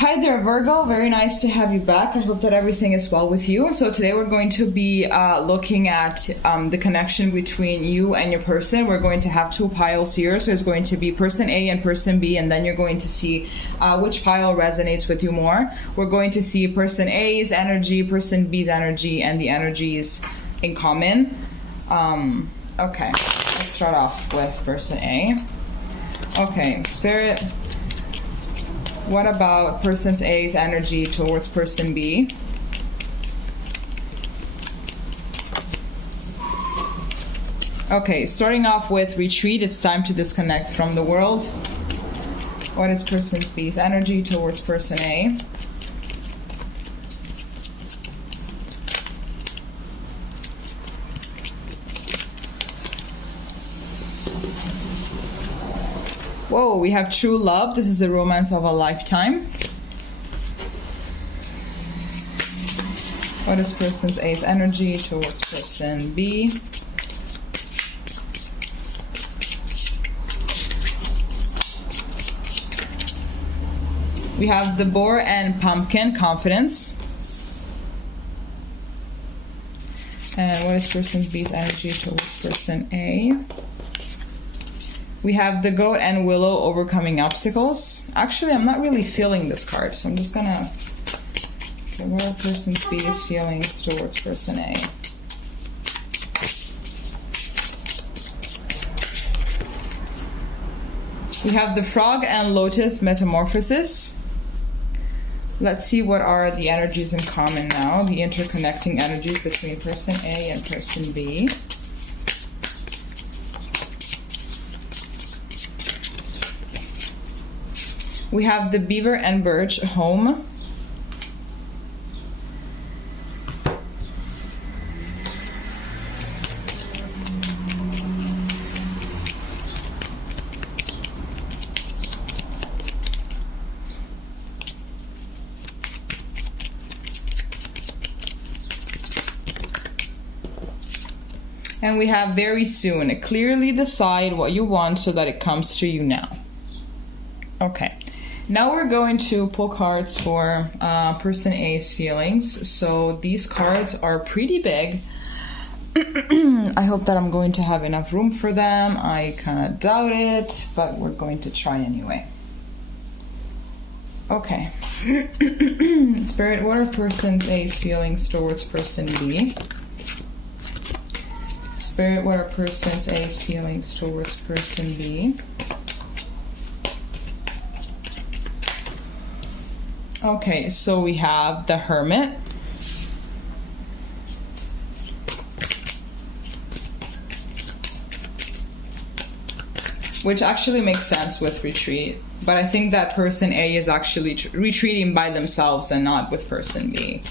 Hi there, Virgo. Very nice to have you back. I hope that everything is well with you. So today we're going to be looking at the connection between you and your person. We're going to have two piles here. So it's going to be person A and person B, and then you're going to see which pile resonates with you more. We're going to see person A's energy, person B's energy, and the energies in common. Okay, let's start off with person A. Okay, Spirit. What about person A's energy towards person B? Okay, starting off with retreat, it's time to disconnect from the world. What is person B's energy towards person A? Whoa, we have true love. This is the romance of a lifetime. What is person A's energy towards person B? We have the boar and pumpkin, confidence. And what is person B's energy towards person A? We have the goat and willow, overcoming obstacles. Actually, I'm not really feeling this card, so I'm just gonna... Okay, what are person B's feelings towards person A? We have the frog and lotus, metamorphosis. Let's see what are the energies in common now, the interconnecting energies between person A and person B. We have the beaver and birch, home. And we have very soon. Clearly decide what you want so that it comes to you now. Okay. Now we're going to pull cards for person A's feelings. So these cards are pretty big. I hope that I'm going to have enough room for them. I kind of doubt it, but we're going to try anyway. Okay. Spirit, what are person A's feelings towards person B? Spirit, what are person A's feelings towards person B? Okay, so we have the Hermit. Which actually makes sense with retreat. But I think that person A is actually retreating by themselves and not with person B.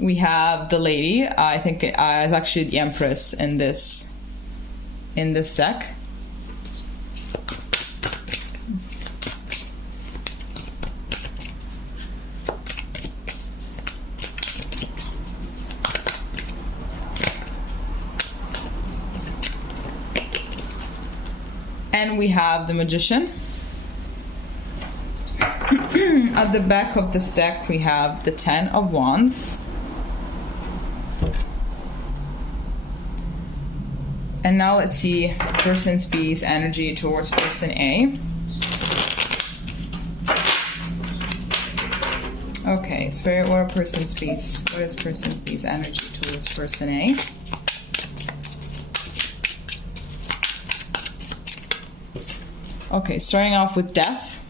We have the Lady. I think it's actually the Empress in this deck. And we have the Magician. At the back of this deck, we have the Ten of Wands. And now let's see person B's energy towards person A. Okay, Spirit, what is person B's energy towards person A? Okay, starting off with death.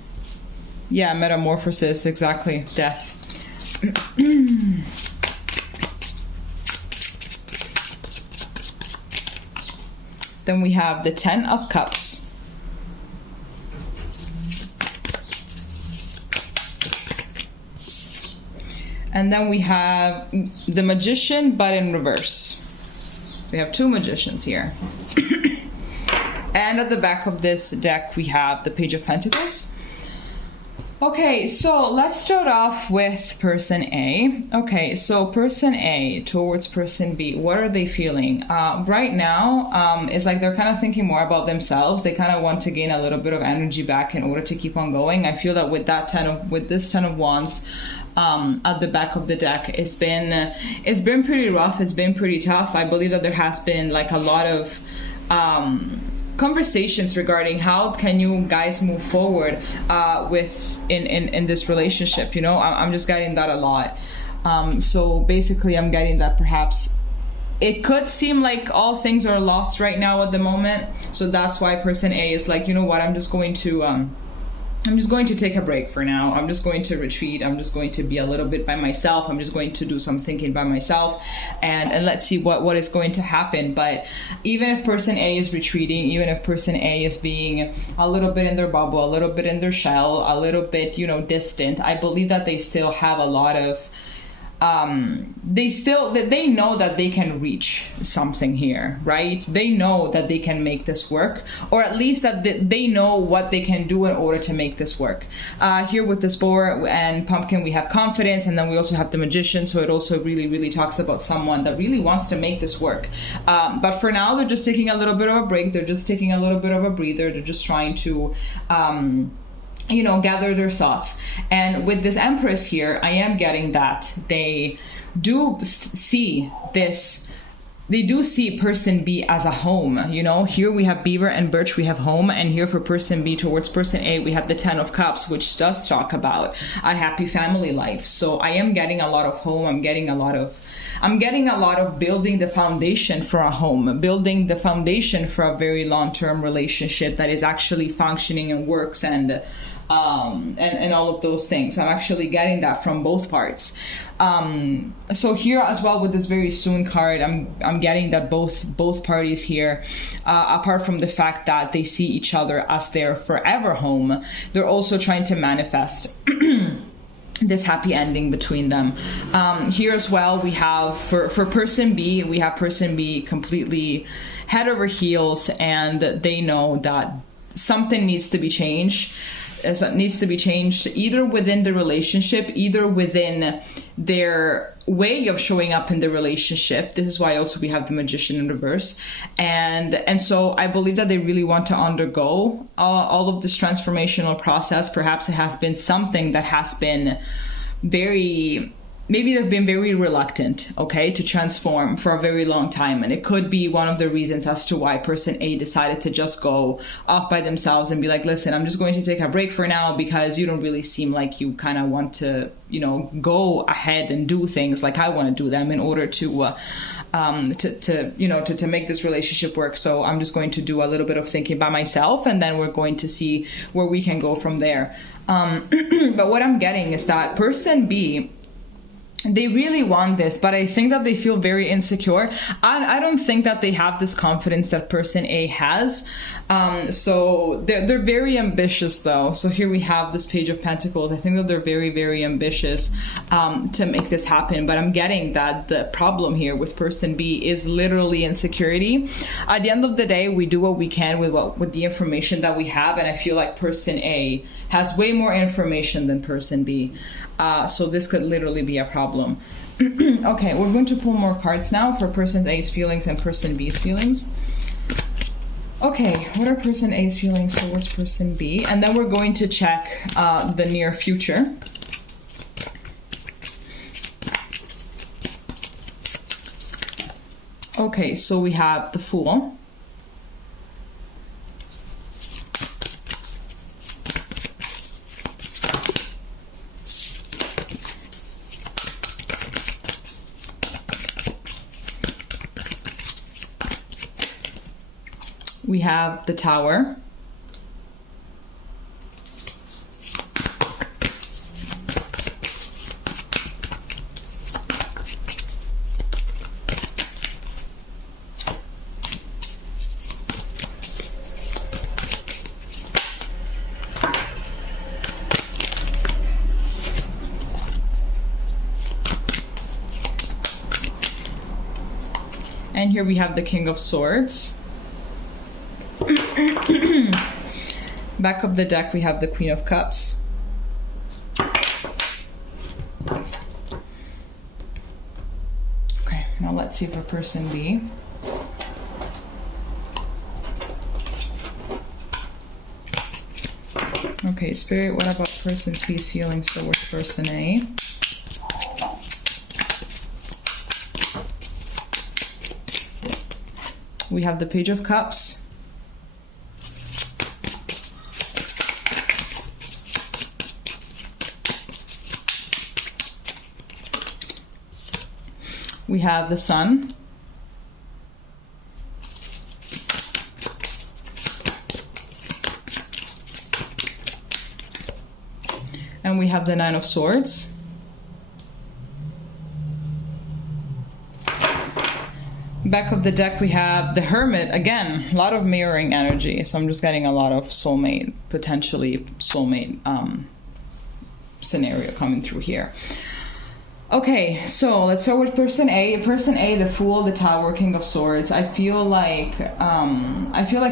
Yeah, metamorphosis, exactly, death. Then we have the Ten of Cups. And then we have the Magician, but in reverse. We have two magicians here. And at the back of this deck, we have the Page of Pentacles. Okay, so let's start off with person A. Okay, so person A towards person B, what are they feeling? Right now, it's like they're kind of thinking more about themselves. They kind of want to gain a little bit of energy back in order to keep on going. I feel that with this 10 of Wands, at the back of the deck, it's been pretty rough. It's been pretty tough. I believe that there has been like a lot of conversations regarding how can you guys move forward in this relationship. You know, I'm just getting that a lot. So basically I'm getting that perhaps it could seem like all things are lost right now at the moment. So that's why person A is like, you know what, I'm just going to take a break for now. I'm just going to retreat. I'm just going to be a little bit by myself. I'm just going to do some thinking by myself, and let's see what is going to happen. But even if person A is retreating, even if person A is being a little bit in their bubble, a little bit in their shell, a little bit, you know, distant, I believe that they still have a lot of they know that they can reach something here, right? They know that they can make this work, or at least that they know what they can do in order to make this work. Here with this boar and pumpkin, we have confidence, and then we also have the magician, so it also really, really talks about someone that really wants to make this work. But for now, they're just taking a little bit of a break. They're just taking a little bit of a breather. They're just trying to you know, gather their thoughts. And with this Empress here, I am getting that they do see person B as a home. You know, here we have beaver and birch, we have home, and here for person B towards person A, we have the 10 of Cups, which does talk about a happy family life. So I am getting a lot of home. I'm getting a lot of building the foundation for a home, building the foundation for a very long-term relationship that is actually functioning and works, and all of those things. I'm actually getting that from both parts. So here as well with this very soon card, I'm getting that both parties here, apart from the fact that they see each other as their forever home, they're also trying to manifest this happy ending between them. Here as well, we have for person B, we have person B completely head over heels, and they know that something needs to be changed. It needs to be changed either within the relationship, either within their way of showing up in the relationship. This is why also we have the Magician in reverse. And so I believe that they really want to undergo all of this transformational process. Perhaps it has been something that has been maybe they've been very reluctant, okay, to transform for a very long time. And it could be one of the reasons as to why person A decided to just go off by themselves and be like, listen, I'm just going to take a break for now because you don't really seem like you kind of want to, you know, go ahead and do things like I want to do them in order to make this relationship work. So I'm just going to do a little bit of thinking by myself, and then we're going to see where we can go from there. But what I'm getting is that person B, they really want this, but I think that they feel very insecure. I don't think that they have this confidence that person A has. So they're very ambitious though. So here we have this Page of Pentacles. I think that they're very, very ambitious to make this happen. But I'm getting that the problem here with person B is literally insecurity. At the end of the day, we do what we can with the information that we have. And I feel like person A has way more information than person B. So this could literally be a problem. Okay, we're going to pull more cards now for person A's feelings and person B's feelings. Okay, what are person A's feelings towards person B? And then we're going to check the near future. Okay, so we have the Fool. We have the Tower. And here we have the King of Swords. Back of the deck, we have the Queen of Cups. Now let's see for person B. Okay, Spirit, what about person B's feelings towards person A? We have the Page of Cups. We have the Sun. And we have the Nine of Swords. Back of the deck we have the Hermit. Again, a lot of mirroring energy. So I'm just getting a lot of soulmate, potentially soulmate scenario coming through here. Okay, so let's start with person A. Person A, the Fool, the Tower, King of Swords. I feel like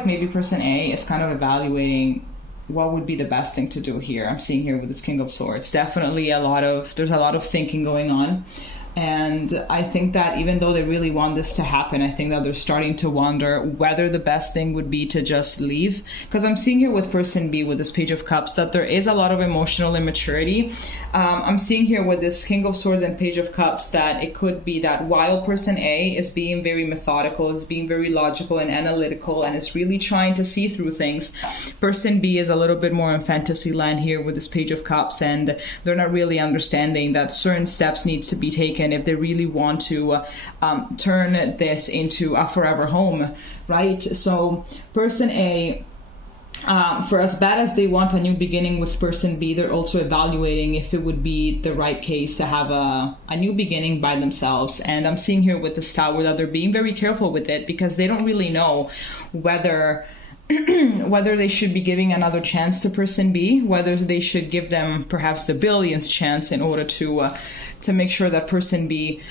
maybe person A is kind of evaluating what would be the best thing to do here. I'm seeing here with this King of Swords. Definitely there's a lot of thinking going on. And I think that even though they really want this to happen, I think that they're starting to wonder whether the best thing would be to just leave. Because I'm seeing here with person B, with this Page of Cups, that there is a lot of emotional immaturity. I'm seeing here with this King of Swords and Page of Cups that it could be that while person A is being very methodical, is being very logical and analytical, and is really trying to see through things, person B is a little bit more in fantasy land here with this Page of Cups, and they're not really understanding that certain steps need to be taken if they really want to turn this into a forever home, right? So person A, for as bad as they want a new beginning with person B, they're also evaluating if it would be the right case to have a new beginning by themselves. And I'm seeing here with the Tower that they're being very careful with it because they don't really know whether they should be giving another chance to person B, whether they should give them perhaps the billionth chance in order to make sure that person B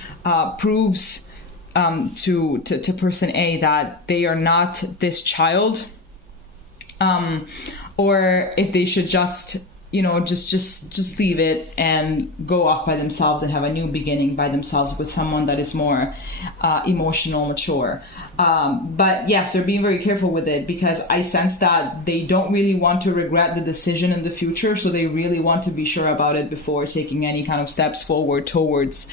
proves to person A that they are not this child, or if they should just leave it and go off by themselves and have a new beginning by themselves with someone that is more emotional, mature. But yes, they're being very careful with it because I sense that they don't really want to regret the decision in the future. So they really want to be sure about it before taking any kind of steps forward towards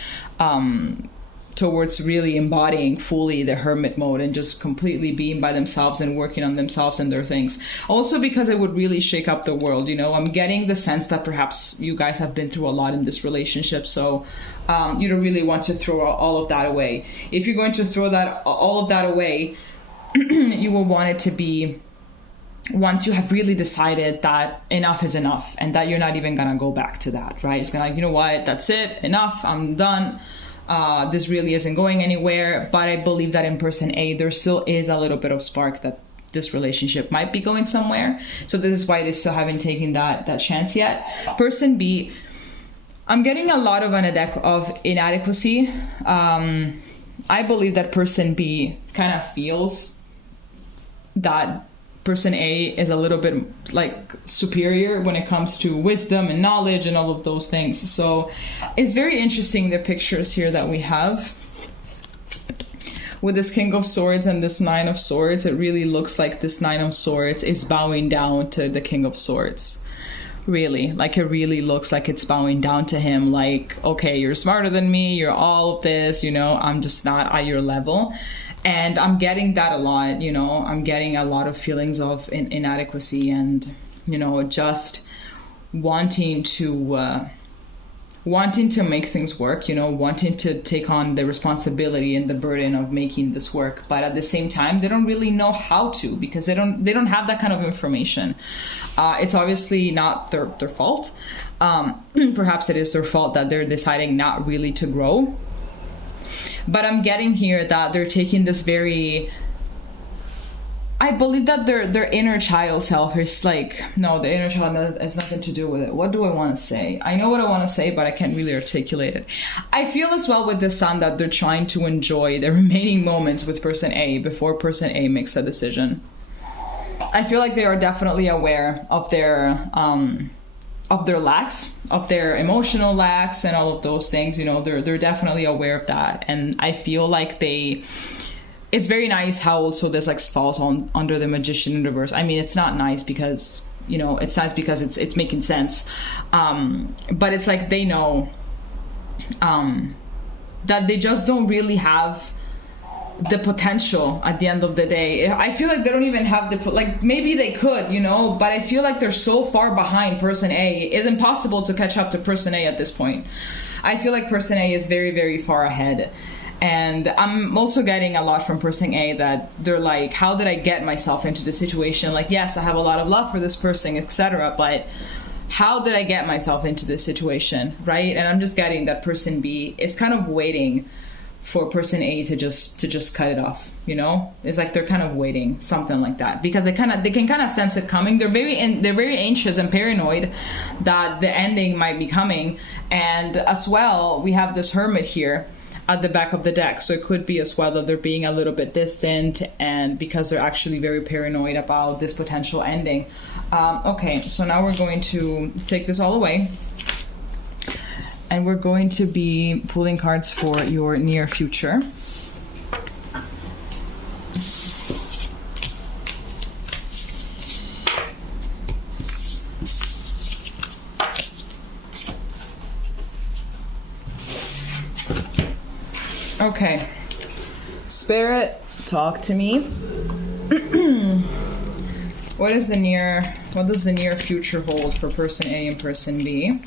really embodying fully the hermit mode and just completely being by themselves and working on themselves and their things. Also because it would really shake up the world. I'm getting the sense that perhaps you guys have been through a lot in this relationship. So you don't really want to throw all of that away. If you're going to throw all of that away, you will want it to be once you have really decided that enough is enough and that you're not even going to go back to that, right? It's going to like, you know what, that's it, enough, I'm done. This really isn't going anywhere, but I believe that in person A, there still is a little bit of spark that this relationship might be going somewhere. So this is why they still haven't taken that chance yet. Person B, I'm getting a lot of inadequacy. I believe that person B kind of feels that person A is a little bit like superior when it comes to wisdom and knowledge and all of those things. So it's very interesting, the pictures here that we have with this King of Swords and this Nine of Swords. It really looks like this Nine of Swords is bowing down to the King of Swords. Really, like it really looks like it's bowing down to him, like, okay, you're smarter than me, you're all of this, I'm just not at your level. And I'm getting that a lot, I'm getting a lot of feelings of inadequacy and, just wanting to make things work, wanting to take on the responsibility and the burden of making this work. But at the same time, they don't really know how to because they don't have that kind of information. It's obviously not their fault. Perhaps it is their fault that they're deciding not really to grow. But I'm getting here that they're taking this I believe that their inner child self is like, no, the inner child has nothing to do with it. What do I want to say? I know what I want to say, but I can't really articulate it. I feel as well with the Sun that they're trying to enjoy the remaining moments with person A before person A makes a decision. I feel like they are definitely aware of their their lacks, of their emotional lacks and all of those things. You know, they're definitely aware of that. And I feel like it's very nice how also this like falls on under the Magician in reverse. I mean, it's not nice because, you know, it's nice because it's making sense. But it's like they know that they just don't really have the potential at the end of the day. I feel like they don't even have the, like, maybe they could, you know, but I feel like they're so far behind person A. It's impossible to catch up to person A at this point. I feel like person A is very, very far ahead. And I'm also getting a lot from person A that they're like, how did I get myself into the situation? Like, yes, I have a lot of love for this person, etc., but how did I get myself into this situation, right? And I'm just getting that person B is kind of waiting for person A to just cut it off, you know? It's like they're kind of waiting, something like that, because they can kind of sense it coming. They're very anxious and paranoid that the ending might be coming. And as well, we have this Hermit here at the back of the deck, so it could be as well that they're being a little bit distant, and because they're actually very paranoid about this potential ending. Okay, so now we're going to take this all away. And we're going to be pulling cards for your near future. Okay. Spirit, talk to me. What does the near future hold for person A and person B?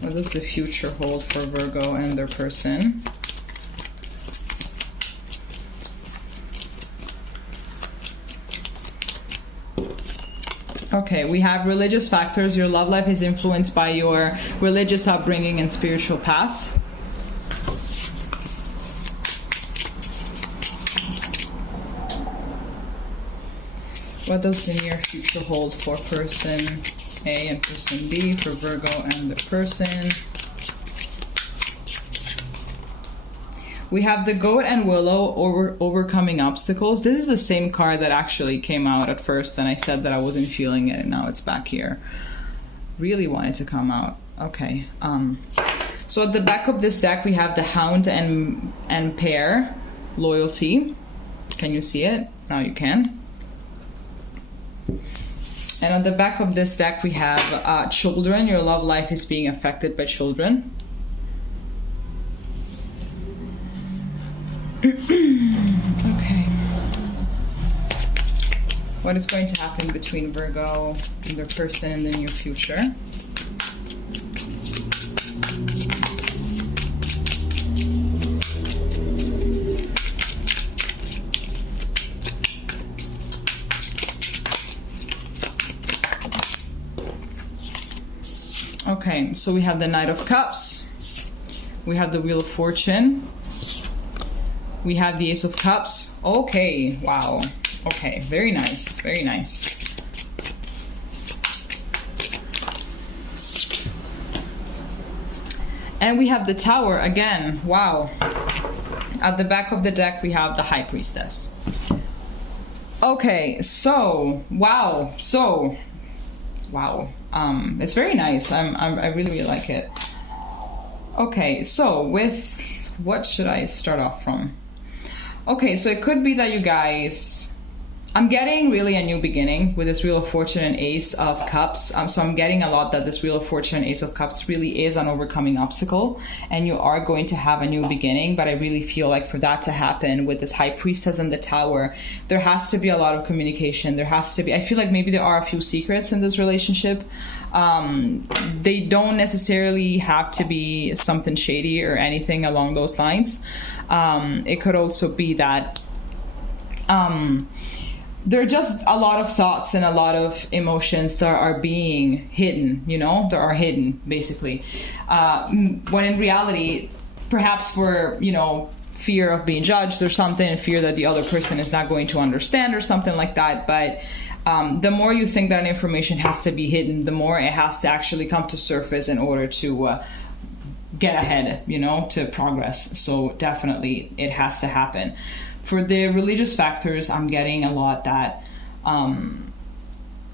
What does the future hold for Virgo and their person? Okay, we have religious factors. Your love life is influenced by your religious upbringing and spiritual path. What does the near future hold for person A and person B, for Virgo and the person? We have the Goat and Willow, overcoming obstacles. This is the same card that actually came out at first, and I said that I wasn't feeling it, and now it's back here. Really wanted to come out. Okay. So at the back of this deck, we have the Hound and Pair, loyalty. Can you see it? Now you can. And on the back of this deck, we have children. Your love life is being affected by children. Okay. What is going to happen between Virgo and their person in the near future? Okay, so we have the Knight of Cups. We have the Wheel of Fortune. We have the Ace of Cups. Okay, wow. Okay, very nice, very nice. And we have the Tower again. Wow. At the back of the deck, we have the High Priestess. Okay, so, wow. So, wow. It's very nice. I really like it. Okay, so with what should I start off from? Okay, so it could be that you guys, I'm getting really a new beginning with this Wheel of Fortune and Ace of Cups. So I'm getting a lot that this Wheel of Fortune and Ace of Cups really is an overcoming obstacle, and you are going to have a new beginning. But I really feel like for that to happen with this High Priestess and the Tower, there has to be a lot of communication. There has to be, I feel like maybe there are a few secrets in this relationship. They don't necessarily have to be something shady or anything along those lines. It could also be that there are just a lot of thoughts and a lot of emotions that are being hidden, you know, that are hidden basically. When in reality, perhaps for, you know, fear of being judged or something, fear that the other person is not going to understand or something like that. But the more you think that information has to be hidden, the more it has to actually come to surface in order to get ahead, you know, to progress. So definitely it has to happen. For the religious factors, I'm getting a lot that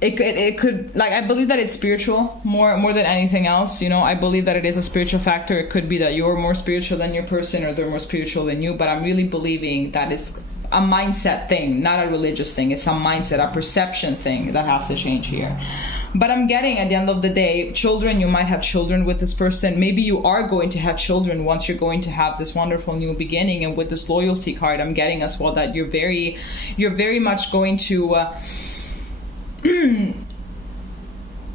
it could, like, I believe that it's spiritual more than anything else. You know, I believe that it is a spiritual factor. It could be that you're more spiritual than your person, or they're more spiritual than you, but I'm really believing that it's a mindset thing, not a religious thing. It's a mindset, a perception thing that has to change here. But I'm getting, at the end of the day, children, you might have children with this person. Maybe you are going to have children once you're going to have this wonderful new beginning. And with this loyalty card, I'm getting as well that you're very much going to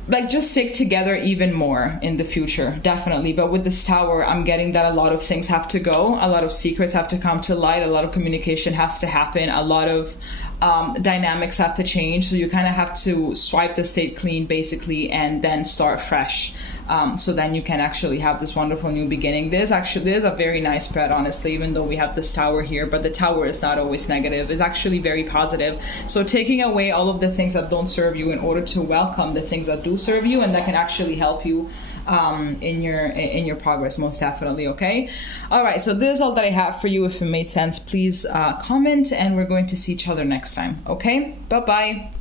like just stick together even more in the future, definitely. But with this Tower, I'm getting that a lot of things have to go, a lot of secrets have to come to light, a lot of communication has to happen, a lot of dynamics have to change. So you kind of have to swipe the slate clean, basically, and then start fresh. So then you can actually have this wonderful new beginning. There's a very nice spread, honestly, even though we have this Tower here, but the Tower is not always negative. It's actually very positive. So taking away all of the things that don't serve you in order to welcome the things that do serve you, and that can actually help you in your progress, most definitely. Okay. All right. So this is all that I have for you. If it made sense, please comment, and we're going to see each other next time. Okay. Bye-bye.